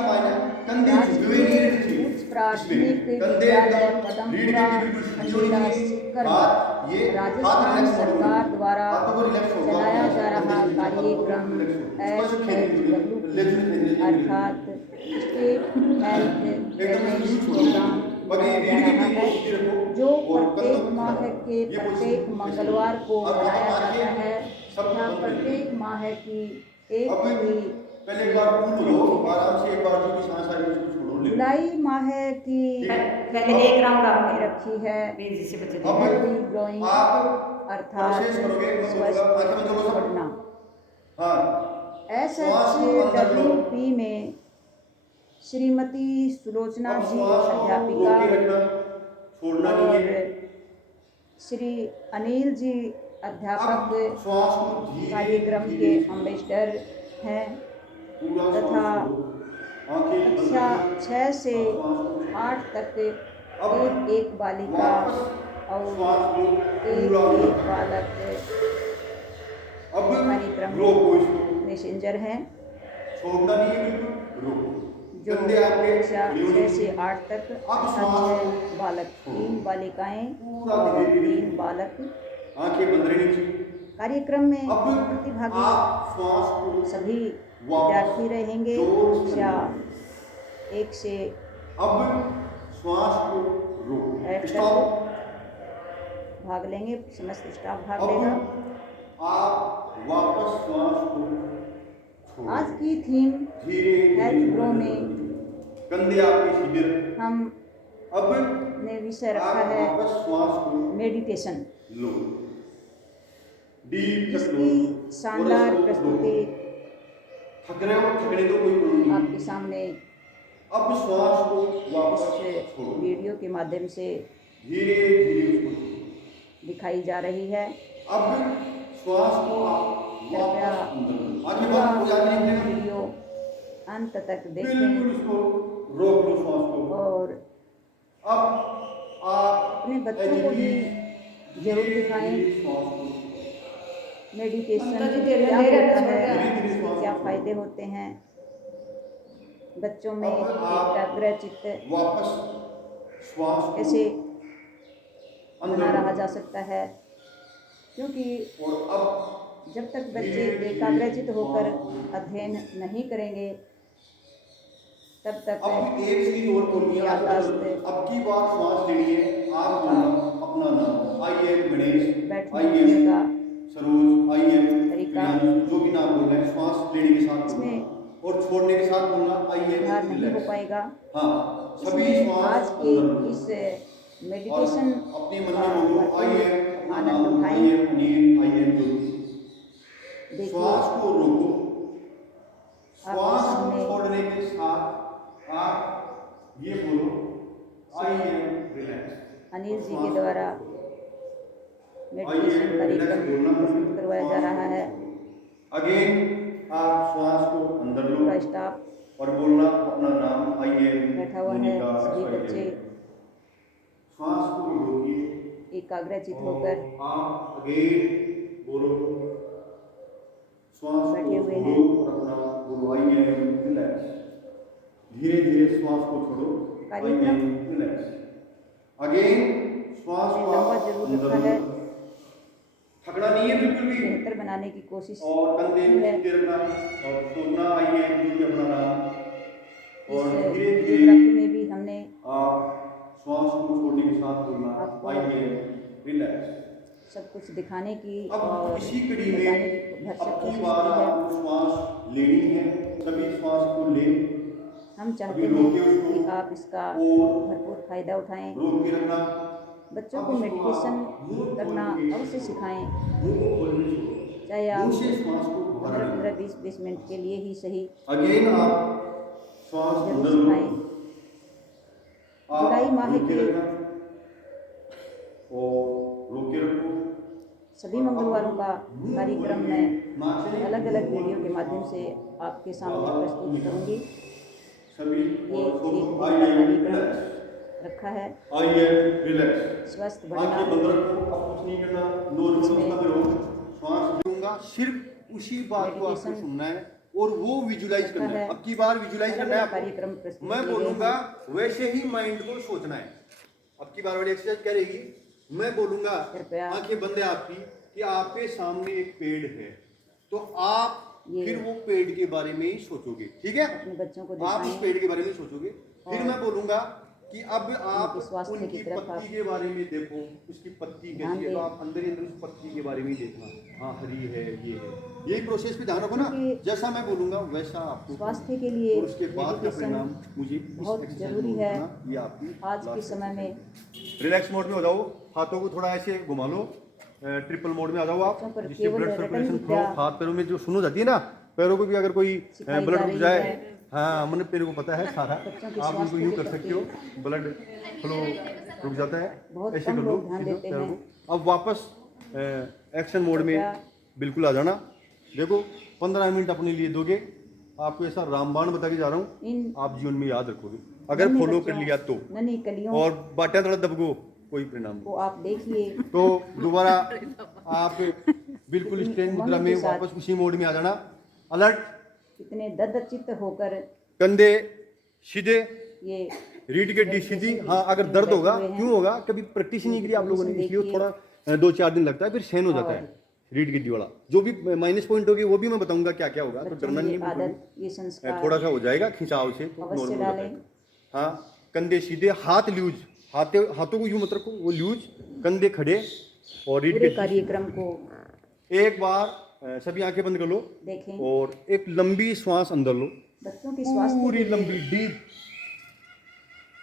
का मायने कंधे झुके हुए नहीं रहते उच्च प्राथमिक कंधे विद्यालय एकदम पदमपुरा रीढ़ की हड्डी खंडेला जोड़नी सीकर हाथ ये हाथ राजस्थान रिलैक्स सरकार द्वारा हाथों को रिलैक्स होगा चलाया जा रहा कंधे से कार्यक्रम लेफ्ट SHWP अर्थात स्टेट हेल्थ वेलनेस प्रोग्राम मनाया जा रहा है, जो प्रत्येक माह के प्रत्येक मंगलवार को मनाया जाता है तथा प्रत्येक माह की एक ही पहले एक बार घूम लो आराम से, एक बार जो भी सांस आ रही है उसको छोड़ो ले। जुलाई माह की पहले एक राउंड आपने रखी है जिससे बच्चे हेल्दी ग्रोइंग अर्थात स्वस्थ बढ़ना। हाँ SHWP में श्रीमती सुलोचना जी अध्यापिका छोड़ना नहीं और है, श्री अनिल जी अध्यापक श्वास को धीरे कार्यक्रम के एम्बेसडर हैं तथा कक्षा 6 से 8 तक एक बालिका और एक बालक कार्यक्रम मैसेंजर हैं, छोड़ना नहीं है, बिल्कुल जो कक्षा 6 से 8 तक तथा 6 बालक 3 बालिकाएं और 3 बालक आंखें बंद रहनी चाहिए। कार्यक्रम में प्रतिभागी सभी विद्यार्थी रहेंगे। कक्षा 1 से अब श्वास को रोको, स्टॉप। भाग लेंगे, समस्त स्टाफ भाग लेगा। आप वापस श्वास को छोड़ो। आज की थीम हेल्थ ग्रो में कंधे आपके सीधे रखें। हम अब ने विषय रखा है वापस श्वास को मेडिटेशन, लो, डीप जिसकी शानदार प्रस्तुति थक रहे हो, थकने दो, कोई प्रॉब्लम नहीं। आपके सामने अब श्वास को वापस इस छोड़ो, वीडियो के माध्यम से धीरे धीरे उसको छोड़ो। दिखाई जा रही है। अब श्वास को आप कृपया पूरा वीडियो अंत तक देखें बिल्कुल इसको रोक लो श्वास को। और अब आप अपने बच्चों को भी जरूर दिखाएं मेडिटेशन क्या होता है, इसके क्या फायदे होते हैं। बच्चों में एकाग्रचित्त वापस श्वास को कैसे बना रहा जा सकता है, क्योंकि और अब जब तक बच्चे एकाग्रचित्त होकर अध्ययन नहीं करेंगे तब तक अब एक चीज और बोलनी है। अब की बार श्वास लेनी है, आप बोलना अपना नाम, I am Ganesh, I am का सरोज, आई एम तरीका जो भी नाम बोलना है, श्वास लेने के साथ इसमें और छोड़ने के साथ बोलना आई एम सुधार नहीं हो पाएगा। हाँ, सभी श्वास आज के इस मेडिटेशन अपने मन में बोलो आई एम आनंद उठाएं। I am Neel, I am Jyoti. श्वास को रोको, श्वास को छोड़ने के साथ आप ये बोलो I am relax. Anil ji के द्वारा मेडिटेशन कार्यक्रम प्रस्तुत करवाया जा रहा है। अगेन आप श्वास को अंदर लो, पूरा स्टाफ और बोलना अपना नाम, आई एम बैठा हुआ है। सभी बच्चे श्वास को रोकिए, एकाग्रचित होकर आप अगेन बोलो, श्वास बैठे हुए हैं। और अपना बोलो आई एम रिलैक्स। धीरे धीरे श्वास को छोड़ो, आई एम रिलैक्स। अगेन श्वास को लंबा जरूर रखा है, थकना नहीं है बिल्कुल भी, बेहतर बनाने की कोशिश और कंधे है। सीधे रखना और सोचना आई एम जो भी अपना नाम, और इस धीरे धीरे वीडियोग्राफी में भी हमने आप श्वास को छोड़ने के साथ बोलना आपको आई एम रिलैक्स। सब कुछ दिखाने की अब और इसी कड़ी बताने में की भरसक अब की कोशिश बार की है। आपको श्वास लेनी है, सभी श्वास को लें, हम चाहते हैं कि आप इसका भरपूर फायदा उठाएं। रोक के रखना। बच्चों को मेडिटेशन करना अवश्य सिखाएं, चाहे आप 15-15, 20-20 मिनट के लिए ही सही अगेन आप श्वास जरूर अंदर लो, सिखाएं। जुलाई माह रोक के के रखना और रोक के रखो। सभी मंगलवारों का कार्यक्रम मैं अलग अलग वीडियो के माध्यम से आपके सामने प्रस्तुत करूंगी। सभी ये एक दिन का आई एम कार्यक्रम रिलैक्स, रखा है। आई एम रिलैक्स। स्वस्थ आंखें बनना, बंद रखो, अब कुछ नहीं करना, नॉर्मल अवस्था में रहो, श्वास लूंगा, सिर्फ उसी बात को आपको सुनना है और वो विजुलाइज करना है। अब की बार विजुलाइज करना है कार्यक्रम आपको। प्रस्तुत मैं किए बोलूंगा गए वैसे ही माइंड को सोचना है। अब की बार वाली एक्सरसाइज क्या रहेगी, मैं बोलूंगा कृपया आंखें बंद है आपकी कि आपके सामने एक पेड़ है, तो आप ये फिर वो पेड़ के बारे में ही सोचोगे, ठीक है? अपने बच्चों को आप उस दिखाएं पेड़ के बारे में सोचोगे। फिर और मैं बोलूंगा कि अब आप उनके स्वास्थ्य की उनकी तरफ पत्ती आप के बारे में देखो, उसकी पत्ती ध्यान कैसी है, तो दें। आप अंदर ही अंदर उस पत्ती के बारे में ही देखना, हाँ हरी है, ये है, यही प्रोसेस पे ध्यान रखो ना। क्योंकि जैसा मैं बोलूंगा वैसा आपको स्वास्थ्य के लिए और उसके बाद का मेडिटेशन परिणाम मुझे इस बहुत एक्सरसाइज जरूरी में है। होना, ये आपकी आज के लास्ट समय में एक्सरसाइज। रिलैक्स मोड में हो जाओ, हाथों को थोड़ा ऐसे घुमा लो, ट्रिपल मोड में आ जाओ आप, बच्चों पर जिससे केवल ब्लड रटन सर्कुलेशन फ्लो विद्या हाथ पैरों में जो सुनो जाती है ना, पैरों को भी अगर कोई सिखाई ब्लड जा रुक रही जाए, है। हाँ मैंने मेरे को पता है सारा, बच्चों के आप उनको स्वास्थ्य यूँ के कर सकते हो, प्रति ब्लड फ्लो रुक जाता है, बहुत ऐसे कम कर लो लोग ध्यान सीधे देते पैरों हैं। को। अब वापस एक्शन मोड में कृपया बिल्कुल आ जाना। देखो 15 मिनट अपने लिए दोगे, आपको ऐसा रामबाण बता के जा रहा हूँ, इन आप जीवन में याद रखोगे अगर नन्हे फॉलो कर बच्चों, लिया तो। नन्ही कलियों और बाटा थोड़ा दबगो, कोई परिणाम को नहीं। आप देखिए तो दोबारा आप बिल्कुल कितनी स्ट्रेन मुद्रा उमंग में के साथ, वापस उसी मोड में आ जाना। अलर्ट, कितने दृढ़चित्त होकर कंधे सीधे, ये रीढ़ की हड्डी सीधी। हाँ अगर दर्द होगा, क्यों होगा, कभी प्रैक्टिस नहीं करी आप लोगों ने, इसलिए वो थोड़ा 2-4 दिन लगता है, फिर सहन हो जाता है। रीढ़ की हड्डी वाला जो भी माइनस पॉइंट होगी वो भी मैं बताऊंगा क्या क्या होगा, तो बच्चों डरना में नहीं ये है बिल्कुल आदत, ये भी। संस्कार थोड़ा सा हो जाएगा खिंचाव से तो अवश्य नॉर्मल हो जाता डालें। है। हाँ कंधे सीधे, हाथ लूज, हाथों को यूं मत रखो, वो लूज, कंधे खड़े और रीढ़ की पूरे हड्डी कार्यक्रम को सीधी। एक बार सभी आंखें बंद कर लो देखें। और एक लंबी श्वास अंदर लो, बच्चों के स्वास्थ्य पूरी के लंबी लिए डीप,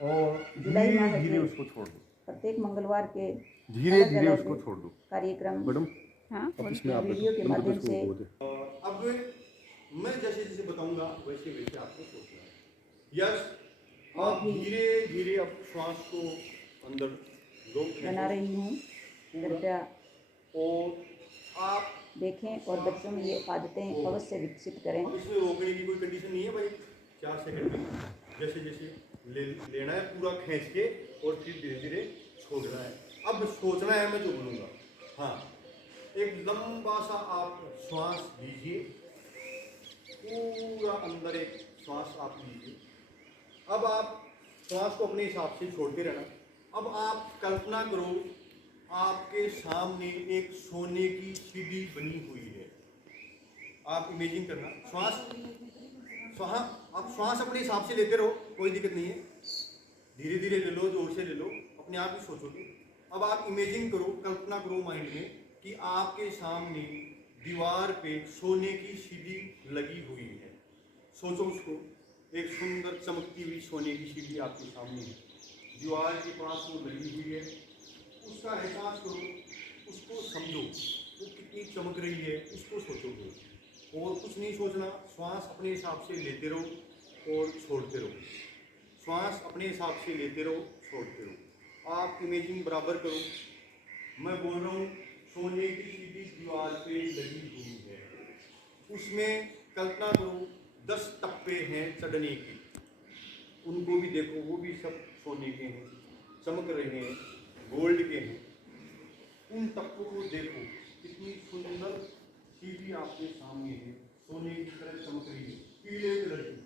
और जुलाई माह धीरे धीरे के उसको छोड़ दो, प्रत्येक मंगलवार के धीरे धीरे अलग-अलग उसको छोड़ दो। कार्यक्रम मैडम हाँ अब इसमें आप वीडियो के माध्यम से अब मैं जैसे जैसे बताऊंगा वैसे वैसे आपको सोचना है। यस, आप धीरे धीरे अब श्वास को अंदर लो, बना रही हूँ, कृपया और आप देखें और बच्चों में ये आदतें अवश्य विकसित करें। अब इसमें रोकने की कोई कंडीशन नहीं है भाई, 4 सेकंड में जैसे जैसे लेना है पूरा खींच के और फिर धीरे धीरे छोड़ना है। अब सोचना है मैं जो बोलूँगा। हाँ एक लंबा सा आप श्वास लीजिए, पूरा अंदर एक श्वास आप लीजिए। अब आप श्वास को अपने हिसाब से छोड़ते रहना। अब आप कल्पना करो आपके सामने एक सोने की सीढ़ी बनी हुई है। आप इमेजिन करना, आप श्वास अपने हिसाब से लेते रहो, कोई दिक्कत नहीं है, धीरे धीरे ले लो, जोर से ले लो, अपने आप ही सोचोगे। अब आप इमेजिन करो, कल्पना करो माइंड में कि आपके सामने दीवार पे सोने की सीढ़ी लगी हुई है। सोचो उसको, एक सुंदर चमकती हुई सोने की सीढ़ी आपके सामने है, दीवार के पास वो लगी हुई है। उसका एहसास करो, उसको समझो, वो कितनी चमक रही है, उसको सोचोगे। और कुछ नहीं सोचना, श्वास अपने हिसाब से लेते रहो और छोड़ते रहो, श्वास अपने हिसाब से लेते रहो, छोड़ते रहो। आप इमेजिन बराबर करो, मैं बोल रहा हूँ सोने की सीधी दीवार पे लगी हुई है, उसमें कल्पना करो 10 टप्पे हैं चढ़ने की, उनको भी देखो, वो भी सब सोने के हैं, चमक रहे हैं, गोल्ड के हैं। उन टप्पों को देखो, कितनी सुंदर सीढ़ी आपके सामने है, सोने की तरह चमक रही है, पीले कलर की।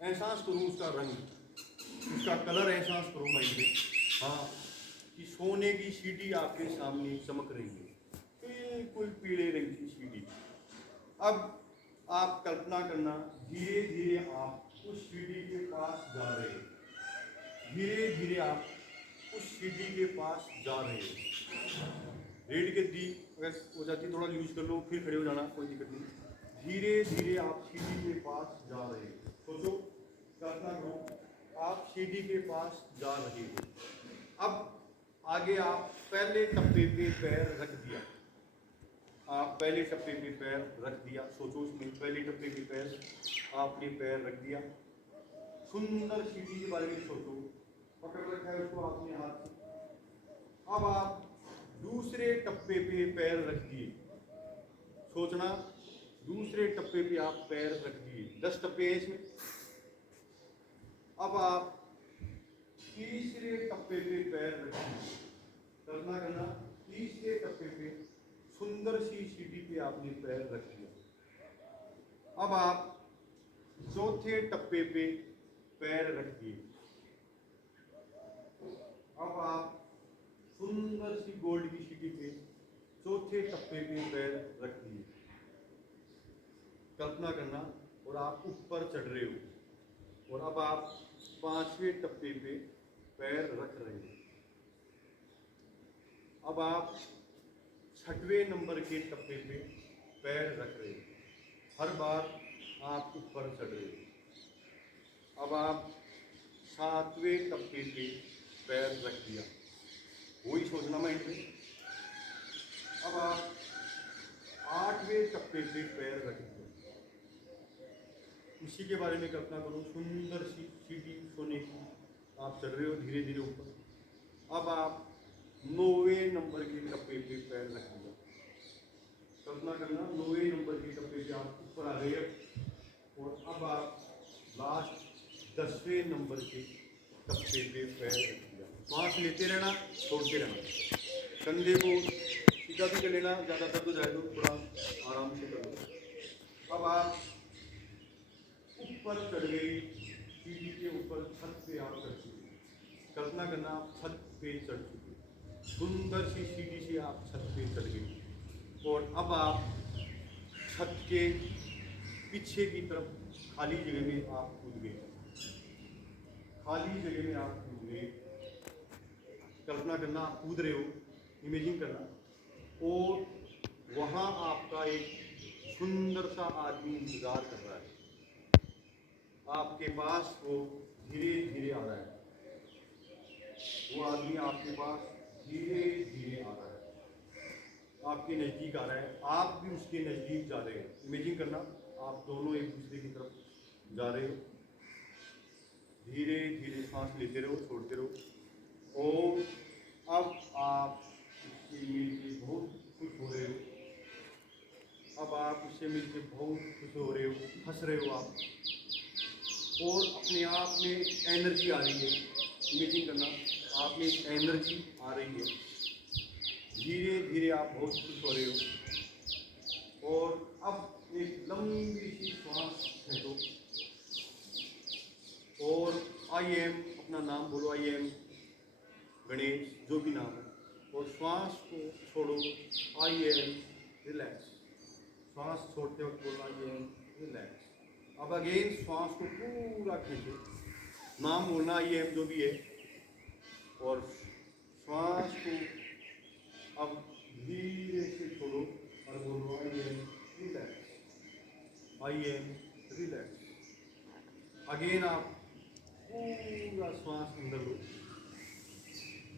एहसास करो उसका रंग, उसका कलर एहसास करो माइंड में। हाँ कि सोने की सीढ़ी आपके सामने चमक रही है, बिल्कुल पीले रंग की सीढ़ी। अब आप कल्पना करना, धीरे धीरे आप उस सीढ़ी के पास जा रहे हैं, धीरे धीरे आप उस सीढ़ी के पास जा रहे हैं। रीढ़ की हड्डी अगर हो जाती है थोड़ा यूज कर लो, फिर खड़े हो जाना, कोई दिक्कत नहीं। धीरे धीरे आप सीढ़ी के पास जा रहे हैं, सोचो, कल्पना करो आप सीढ़ी के पास जा रहे हो। अब आगे आप पहले टप्पे पे पैर रख दिया, आप पहले टप्पे पे पैर रख दिया, सोचो उसमें पहले टप्पे पे पैर आपने पैर रख दिया। सुंदर सीढ़ी के बारे में सोचो, पकड़ रखा है उसको आपने हाथ से। अब आप दूसरे टप्पे पे पैर रख दिए, सोचना दूसरे टप्पे पे आप पैर रख दिए, 10 टप्पे हैं इसमें। अब आप तीसरे टप्पे पे पैर रख दिए, कल्पना करना तीसरे टप्पे पे सुंदर सी सीढ़ी पे आपने पैर रख दिया। अब आप चौथे टप्पे पे पैर रखिए। अब आप सुंदर सी गोल्ड की सीढ़ी पे चौथे टप्पे पे पैर रखिए। कल्पना करना और आप ऊपर चढ़ रहे हो और अब आप पांचवें टप्पे पे पैर रख रहे हो। अब आप छठवें नंबर के टप्पे पे पैर रख रहे हो। हर बार आप ऊपर चढ़ रहे हो। अब आप सातवें टप्पे पे पैर रख दिया, वही सोचना माइंड में। अब आप आठवें टप्पे पे पैर रख दिया। उसी के बारे में कल्पना करो, सुंदर सी सीढ़ी सोने की, आप चढ़ रहे हो धीरे धीरे ऊपर। अब आप 9वें नंबर के टप्पे पे पैर रख दिया। कल्पना करना 9वें नंबर के टप्पे पे आप ऊपर आ गए और अब आप लास्ट 10वें नंबर के टप्पे पे पैर रख दिया। सांस लेते रहना, छोड़ते रहना, कंधे को सीधा भी कर लेना, ज़्यादा दर्द हो जाए तो थोड़ा आराम से कर लो। अब आप ऊपर चढ़ गई, सीढ़ी के ऊपर छत पे आप चढ़ चुके। कल्पना करना आप छत पे चढ़ चुके, सुंदर सी सीढ़ी से आप छत पे चढ़ गए और अब आप छत के पीछे की तरफ खाली जगह में आप कूद गए। खाली जगह में आप कूद गए। कल्पना करना आप कूद रहे हो, इमेजिन करना, और वहाँ आपका एक सुंदर सा आदमी इंतजार कर रहा है। आपके पास वो धीरे धीरे आ रहा है। वो आदमी आपके पास धीरे धीरे आ रहा है, आपके नज़दीक आ रहा है, आप भी उसके नज़दीक जा रहे हो। इमेजिन करना आप दोनों एक दूसरे की तरफ जा रहे हो। धीरे धीरे सांस लेते रहो, छोड़ते रहो और अब आप उससे मिलके बहुत खुश हो रहे हो। अब आप उससे मिलके बहुत खुश हो रहे हो, हंस रहे हो आप, और अपने आप में एनर्जी आ रही है। इमेजिन करना आप में एक एनर्जी आ रही है। धीरे धीरे आप बहुत खुश हो रहे हो और अब एक लंबी सी श्वास फेंको और आई एम, अपना नाम बोलो, आई एम गणेश, जो भी नाम है, और श्वास को छोड़ो, आई एम रिलैक्स। श्वास छोड़ते वक्त बोलो आई एम रिलैक्स। अब अगेन श्वास को पूरा खींचो, नाम बोलना आई एम जो भी है, और श्वास को अब धीरे से छोड़ो और बोलो I am relax, I am relax. Again आप पूरा श्वास अंदर लो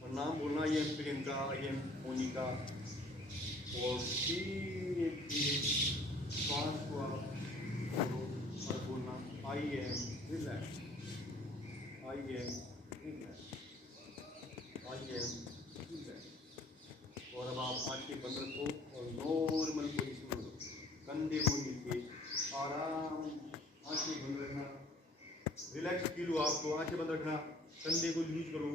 और नाम बोलना I am Priyanka, I am Monica, और धीरे धीरे श्वास को आप छोड़ो और बोलना I am relax, I am relax, I am relax. और अब आप आंखें बंद रखो और नॉर्मल पोजीशन में, कंधे को नीचे आराम, आंखें बंद रखना, रिलैक्स फील हो आपको, आंखें बंद रखना, कंधे को लूज करो,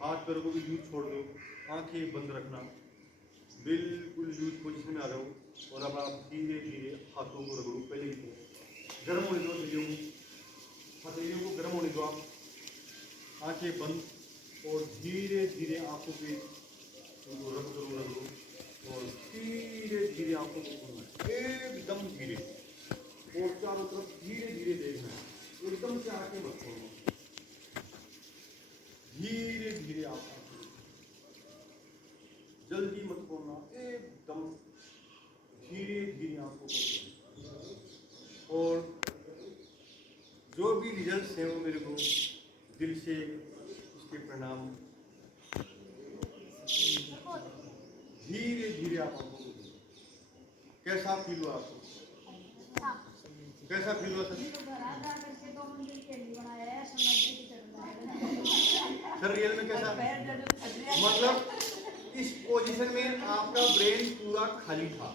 हाथ पैरों को भी लूज छोड़ दो, आंखें बंद रखना, बिल्कुल लूज पोजीशन में आ जाओ। और अब आप धीरे धीरे हाथों को रगड़ो, पहले की तरह गर्म होने दो हथेलियों को, हथेलियों को गर्म होने दो आप, आंखें बंद और धीरे धीरे आंखों पे उनको रगड़ो और धीरे धीरे आंखों को खोलना है, एकदम धीरे, और चारों तरफ धीरे धीरे देखना है, एकदम से आंखें मत खोलना, धीरे धीरे आप जल्दी मत खोलना, एकदम धीरे धीरे आंखों को खोलना। और जो भी रिजल्ट्स हैं वो मेरे को दिल से उसके प्रणाम। धीरे धीरे आप आंखों को खोलो। कैसा फील हुआ आपको? कैसा फील हुआ सर? सर रियल में कैसा? मतलब इस पोजीशन में आपका ब्रेन पूरा खाली था,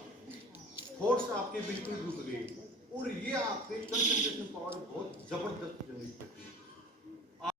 थॉट्स आपके बिल्कुल रुक गए और ये आपके कंसंट्रेशन पावर बहुत जबरदस्त जनरेट करती है।